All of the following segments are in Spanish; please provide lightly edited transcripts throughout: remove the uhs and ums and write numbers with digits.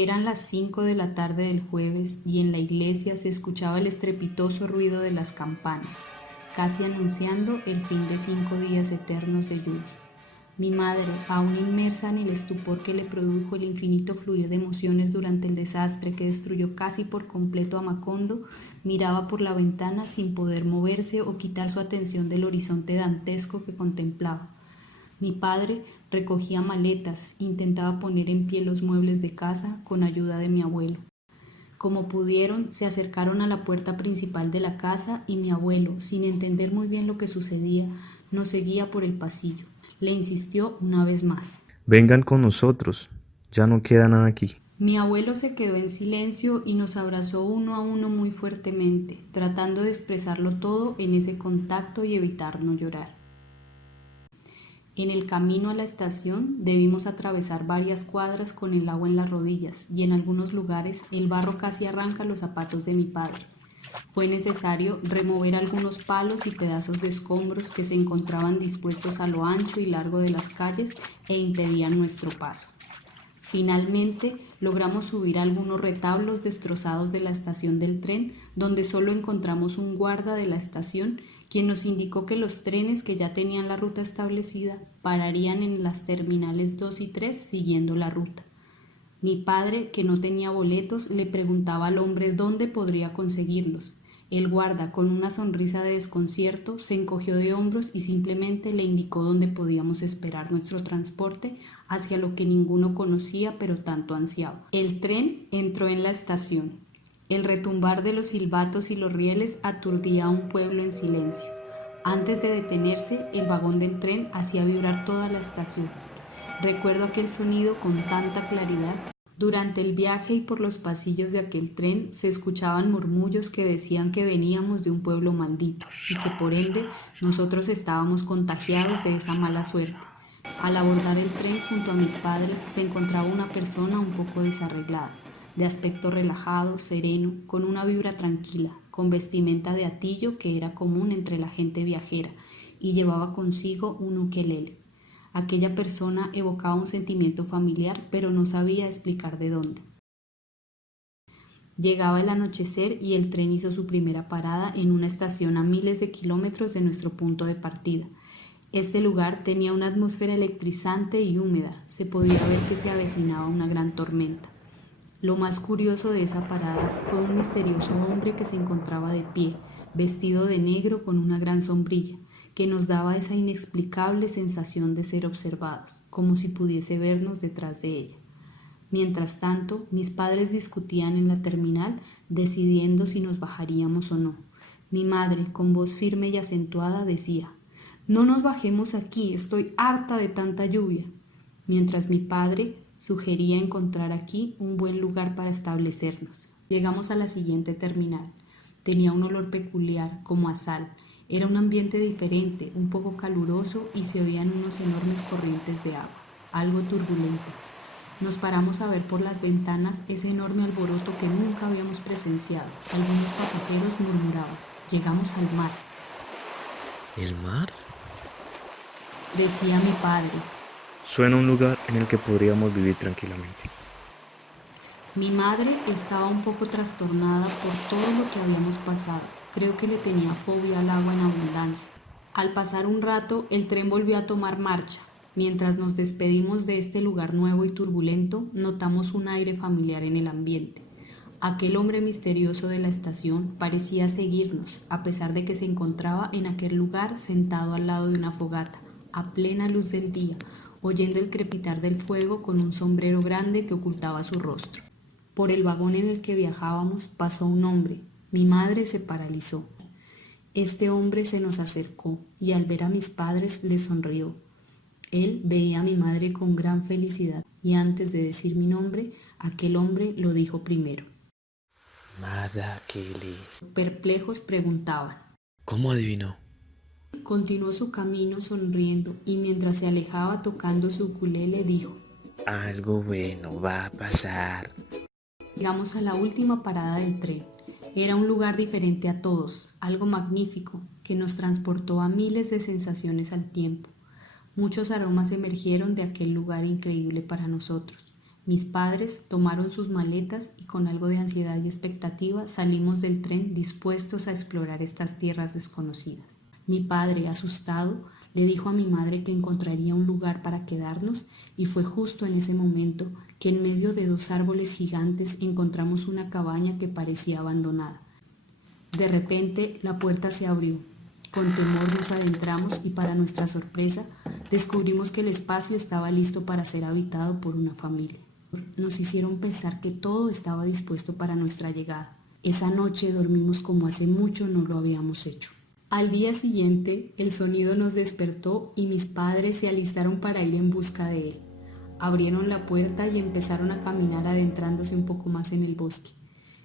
Eran las 5 de la tarde del jueves y en la iglesia se escuchaba el estrepitoso ruido de las campanas, casi anunciando el fin de 5 días eternos de lluvia. Mi madre, aún inmersa en el estupor que le produjo el infinito fluir de emociones durante el desastre que destruyó casi por completo a Macondo, miraba por la ventana sin poder moverse o quitar su atención del horizonte dantesco que contemplaba. Mi padre recogía maletas, intentaba poner en pie los muebles de casa con ayuda de mi abuelo. Como pudieron, se acercaron a la puerta principal de la casa y mi abuelo, sin entender muy bien lo que sucedía, nos seguía por el pasillo. Le insistió una vez más. Vengan con nosotros, ya no queda nada aquí. Mi abuelo se quedó en silencio y nos abrazó uno a uno muy fuertemente, tratando de expresarlo todo en ese contacto y evitar no llorar. En el camino a la estación debimos atravesar varias cuadras con el agua en las rodillas y en algunos lugares el barro casi arranca los zapatos de mi padre. Fue necesario remover algunos palos y pedazos de escombros que se encontraban dispuestos a lo ancho y largo de las calles e impedían nuestro paso. Finalmente logramos subir algunos retablos destrozados de la estación del tren, donde solo encontramos un guarda de la estación, quien nos indicó que los trenes que ya tenían la ruta establecida pararían en las terminales 2 y 3 siguiendo la ruta. Mi padre, que no tenía boletos, le preguntaba al hombre dónde podría conseguirlos. El guarda, con una sonrisa de desconcierto, se encogió de hombros y simplemente le indicó dónde podíamos esperar nuestro transporte hacia lo que ninguno conocía pero tanto ansiaba. El tren entró en la estación. El retumbar de los silbatos y los rieles aturdía a un pueblo en silencio. Antes de detenerse, el vagón del tren hacía vibrar toda la estación. Recuerdo aquel sonido con tanta claridad. Durante el viaje y por los pasillos de aquel tren se escuchaban murmullos que decían que veníamos de un pueblo maldito y que por ende nosotros estábamos contagiados de esa mala suerte. Al abordar el tren junto a mis padres se encontraba una persona un poco desarreglada, de aspecto relajado, sereno, con una vibra tranquila, con vestimenta de atillo que era común entre la gente viajera y llevaba consigo un ukelele. Aquella persona evocaba un sentimiento familiar, pero no sabía explicar de dónde. Llegaba el anochecer y el tren hizo su primera parada en una estación a miles de kilómetros de nuestro punto de partida. Este lugar tenía una atmósfera electrizante y húmeda. Se podía ver que se avecinaba una gran tormenta. Lo más curioso de esa parada fue un misterioso hombre que se encontraba de pie, vestido de negro con una gran sombrilla, que nos daba esa inexplicable sensación de ser observados, como si pudiese vernos detrás de ella. Mientras tanto, mis padres discutían en la terminal, decidiendo si nos bajaríamos o no. Mi madre, con voz firme y acentuada, decía: «No nos bajemos aquí, estoy harta de tanta lluvia», mientras mi padre sugería encontrar aquí un buen lugar para establecernos. Llegamos a la siguiente terminal. Tenía un olor peculiar, como a sal. Era un ambiente diferente, un poco caluroso y se oían unos enormes corrientes de agua, algo turbulentas. Nos paramos a ver por las ventanas ese enorme alboroto que nunca habíamos presenciado. Algunos pasajeros murmuraban: «Llegamos al mar», ¿El mar? decía mi padre. Suena un lugar en el que podríamos vivir tranquilamente. Mi madre estaba un poco trastornada por todo lo que habíamos pasado. Creo que le tenía fobia al agua en abundancia. Al pasar un rato, el tren volvió a tomar marcha. Mientras nos despedimos de este lugar nuevo y turbulento, notamos un aire familiar en el ambiente. Aquel hombre misterioso de la estación parecía seguirnos, a pesar de que se encontraba en aquel lugar sentado al lado de una fogata, a plena luz del día, oyendo el crepitar del fuego con un sombrero grande que ocultaba su rostro. Por el vagón en el que viajábamos pasó un hombre. Mi madre se paralizó. Este hombre se nos acercó y al ver a mis padres les sonrió. Él veía a mi madre con gran felicidad y antes de decir mi nombre, aquel hombre lo dijo primero. Madakili. Perplejos preguntaban. ¿Cómo adivinó? Continuó su camino sonriendo y mientras se alejaba tocando su ukulele dijo: Algo bueno va a pasar. Llegamos a la última parada del tren. Era un lugar diferente a todos, algo magnífico, que nos transportó a miles de sensaciones al tiempo. Muchos aromas emergieron de aquel lugar increíble para nosotros. Mis padres tomaron sus maletas y con algo de ansiedad y expectativa salimos del tren dispuestos a explorar estas tierras desconocidas. Mi padre, asustado, le dijo a mi madre que encontraría un lugar para quedarnos y fue justo en ese momento que en medio de 2 árboles gigantes encontramos una cabaña que parecía abandonada. De repente la puerta se abrió. Con temor nos adentramos y para nuestra sorpresa descubrimos que el espacio estaba listo para ser habitado por una familia. Nos hicieron pensar que todo estaba dispuesto para nuestra llegada. Esa noche dormimos como hace mucho no lo habíamos hecho. Al día siguiente el sonido nos despertó y mis padres se alistaron para ir en busca de él. Abrieron la puerta y empezaron a caminar adentrándose un poco más en el bosque.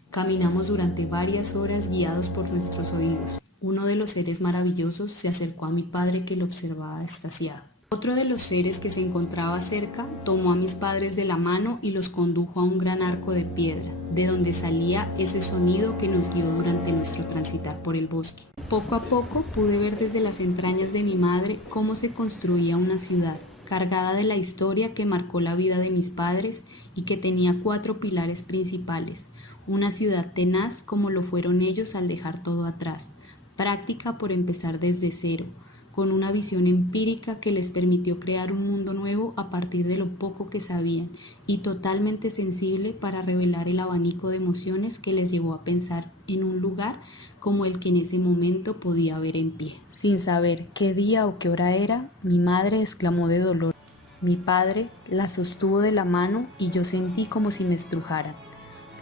Caminamos durante varias horas guiados por nuestros oídos. Uno de los seres maravillosos se acercó a mi padre que lo observaba extasiado. Otro de los seres que se encontraba cerca tomó a mis padres de la mano y los condujo a un gran arco de piedra, de donde salía ese sonido que nos guió durante nuestro transitar por el bosque. Poco a poco pude ver desde las entrañas de mi madre cómo se construía una ciudad, cargada de la historia que marcó la vida de mis padres y que tenía 4 pilares principales. Una ciudad tenaz como lo fueron ellos al dejar todo atrás, práctica por empezar desde cero, con una visión empírica que les permitió crear un mundo nuevo a partir de lo poco que sabían y totalmente sensible para revelar el abanico de emociones que les llevó a pensar en un lugar como el que en ese momento podía ver en pie. Sin saber qué día o qué hora era, mi madre exclamó de dolor. Mi padre la sostuvo de la mano y yo sentí como si me estrujaran.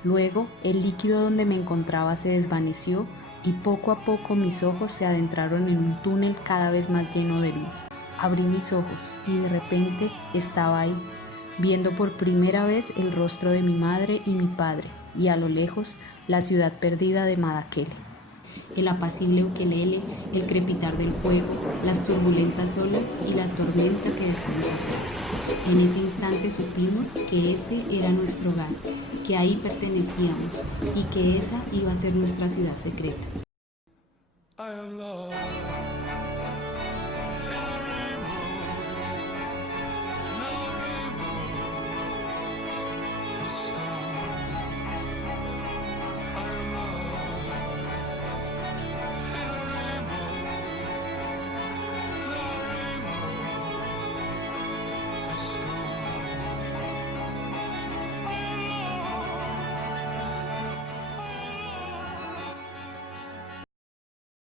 Luego, el líquido donde me encontraba se desvaneció y poco a poco mis ojos se adentraron en un túnel cada vez más lleno de luz. Abrí mis ojos y de repente estaba ahí, viendo por primera vez el rostro de mi madre y mi padre, y a lo lejos la ciudad perdida de Madakele. El apacible ukelele, el crepitar del fuego, las turbulentas olas y la tormenta que dejamos atrás. En ese instante supimos que ese era nuestro hogar, que ahí pertenecíamos y que esa iba a ser nuestra ciudad secreta. I am lost.